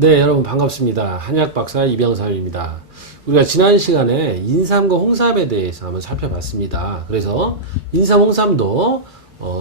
네, 여러분 반갑습니다. 한약박사 이병삼입니다. 우리가 지난 시간에 인삼과 홍삼에 대해서 한번 살펴봤습니다. 그래서 인삼, 홍삼도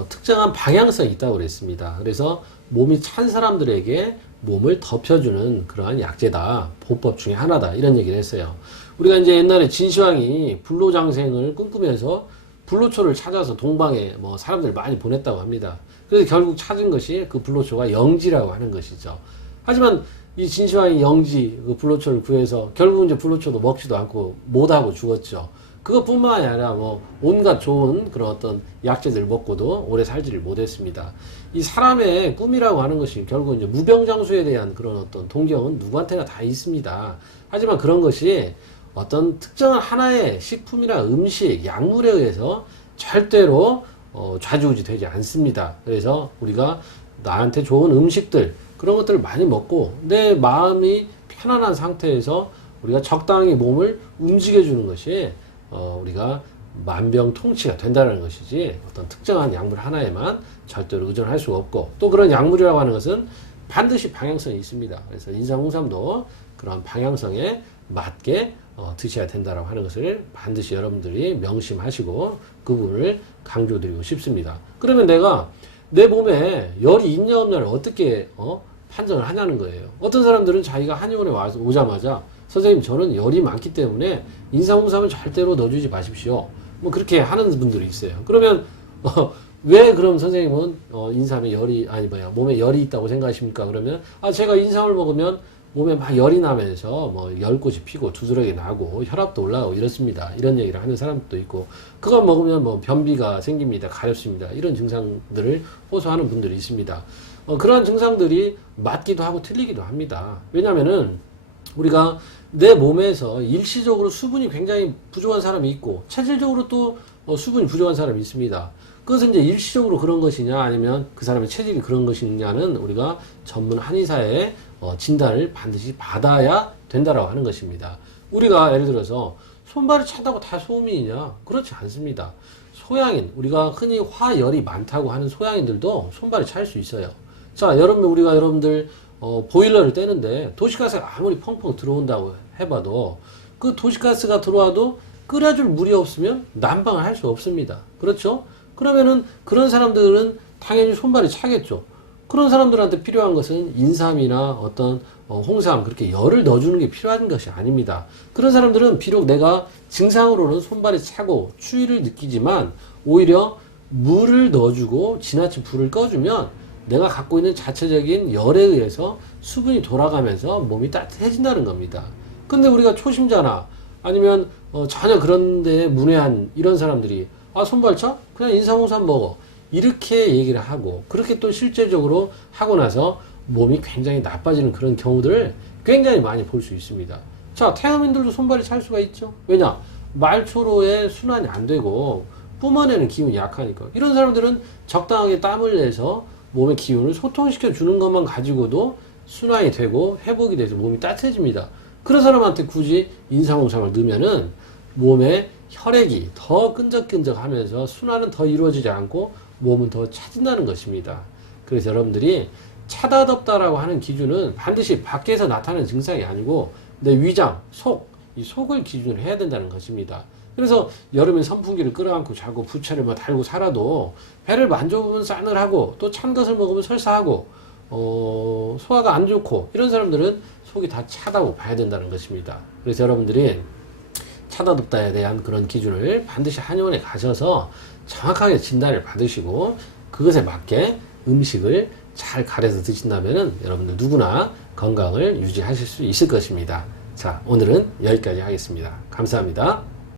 특정한 방향성이 있다고 그랬습니다. 그래서 몸이 찬 사람들에게 몸을 덮여주는 그러한 약재다. 보법 중에 하나다. 이런 얘기를 했어요. 우리가 이제 옛날에 진시황이 불로장생을 꿈꾸면서 불로초를 찾아서 동방에 사람들 많이 보냈다고 합니다. 그래서 결국 찾은 것이 그 불로초가 영지라고 하는 것이죠. 하지만 이 진시황이 영지 그 불로초를 구해서 결국은 이제 불로초도 먹지도 않고 못하고 죽었죠. 그것뿐만이 아니라 온갖 좋은 그런 어떤 약재들을 먹고도 오래 살지를 못했습니다. 이 사람의 꿈이라고 하는 것이 결국 이제 무병장수에 대한 그런 어떤 동경은 누구한테나 다 있습니다. 하지만 그런 것이 어떤 특정한 하나의 식품이나 음식, 약물에 의해서 절대로 좌지우지 되지 않습니다. 그래서 우리가 나한테 좋은 음식들, 그런 것들을 많이 먹고 내 마음이 편안한 상태에서 우리가 적당히 몸을 움직여 주는 것이 우리가 만병통치가 된다는 것이지, 어떤 특정한 약물 하나에만 절대로 의존할 수가 없고, 또 그런 약물이라고 하는 것은 반드시 방향성이 있습니다. 그래서 인삼, 홍삼도 그런 방향성에 맞게 드셔야 된다고 하는 것을 반드시 여러분들이 명심하시고 그 부분을 강조드리고 싶습니다. 그러면 내가 내 몸에 열이 있냐 없냐를 어떻게 판정을 하냐는 거예요. 어떤 사람들은 자기가 한의원에 오자마자 선생님 저는 열이 많기 때문에 인삼, 홍삼은 절대로 넣어주지 마십시오. 그렇게 하는 분들이 있어요. 그러면 왜 그럼 선생님은 인삼에 몸에 열이 있다고 생각하십니까? 그러면 제가 인삼을 먹으면 몸에 막 열이 나면서 열꽃이 피고 두드러기 나고 혈압도 올라가고 이렇습니다. 이런 얘기를 하는 사람도 있고, 그거 먹으면 변비가 생깁니다. 가렵습니다. 이런 증상들을 호소하는 분들이 있습니다. 그러한 증상들이 맞기도 하고 틀리기도 합니다. 왜냐면은 우리가 내 몸에서 일시적으로 수분이 굉장히 부족한 사람이 있고 체질적으로 또 수분이 부족한 사람이 있습니다. 그것은 이제 일시적으로 그런 것이냐 아니면 그 사람의 체질이 그런 것이냐는 우리가 전문 한의사의 진단을 반드시 받아야 된다라고 하는 것입니다. 우리가 예를 들어서 손발이 차다고 다 소음이냐? 그렇지 않습니다. 소양인, 우리가 흔히 화열이 많다고 하는 소양인들도 손발이 찰 수 있어요. 자, 우리가 여러분들 보일러를 떼는데 도시가스가 아무리 펑펑 들어온다고 해봐도 그 도시가스가 들어와도 끓여줄 물이 없으면 난방을 할 수 없습니다. 그렇죠? 그러면은 그런 사람들은 당연히 손발이 차겠죠. 그런 사람들한테 필요한 것은 인삼이나 어떤 홍삼, 그렇게 열을 넣어주는 게 필요한 것이 아닙니다. 그런 사람들은 비록 내가 증상으로는 손발이 차고 추위를 느끼지만 오히려 물을 넣어주고 지나친 불을 꺼주면 내가 갖고 있는 자체적인 열에 의해서 수분이 돌아가면서 몸이 따뜻해진다는 겁니다. 근데 우리가 초심자나 아니면 전혀 그런 데에 문외한 이런 사람들이 손발 차? 그냥 인삼, 홍삼 먹어. 이렇게 얘기를 하고, 그렇게 또 실제적으로 하고 나서 몸이 굉장히 나빠지는 그런 경우들을 굉장히 많이 볼 수 있습니다. 자, 태음인들도 손발이 찰 수가 있죠. 왜냐? 말초로에 순환이 안 되고 뿜어내는 기운이 약하니까. 이런 사람들은 적당하게 땀을 내서 몸의 기운을 소통시켜 주는 것만 가지고도 순환이 되고 회복이 돼서 몸이 따뜻해집니다. 그런 사람한테 굳이 인삼, 홍삼을 넣으면은 몸에 혈액이 더 끈적끈적하면서 순환은 더 이루어지지 않고 몸은 더 차진다는 것입니다. 그래서 여러분들이 차다 덥다라고 하는 기준은 반드시 밖에서 나타나는 증상이 아니고 내 위장, 이 속을 기준으로 해야 된다는 것입니다. 그래서 여름에 선풍기를 끌어안고 자고 부채를 달고 살아도 배를 만져보면 싸늘하고 또 찬 것을 먹으면 설사하고 소화가 안 좋고 이런 사람들은 속이 다 차다고 봐야 된다는 것입니다. 그래서 여러분들이 차다 덥다에 대한 그런 기준을 반드시 한의원에 가셔서 정확하게 진단을 받으시고 그것에 맞게 음식을 잘 가려서 드신다면 여러분들 누구나 건강을 유지하실 수 있을 것입니다. 자, 오늘은 여기까지 하겠습니다. 감사합니다.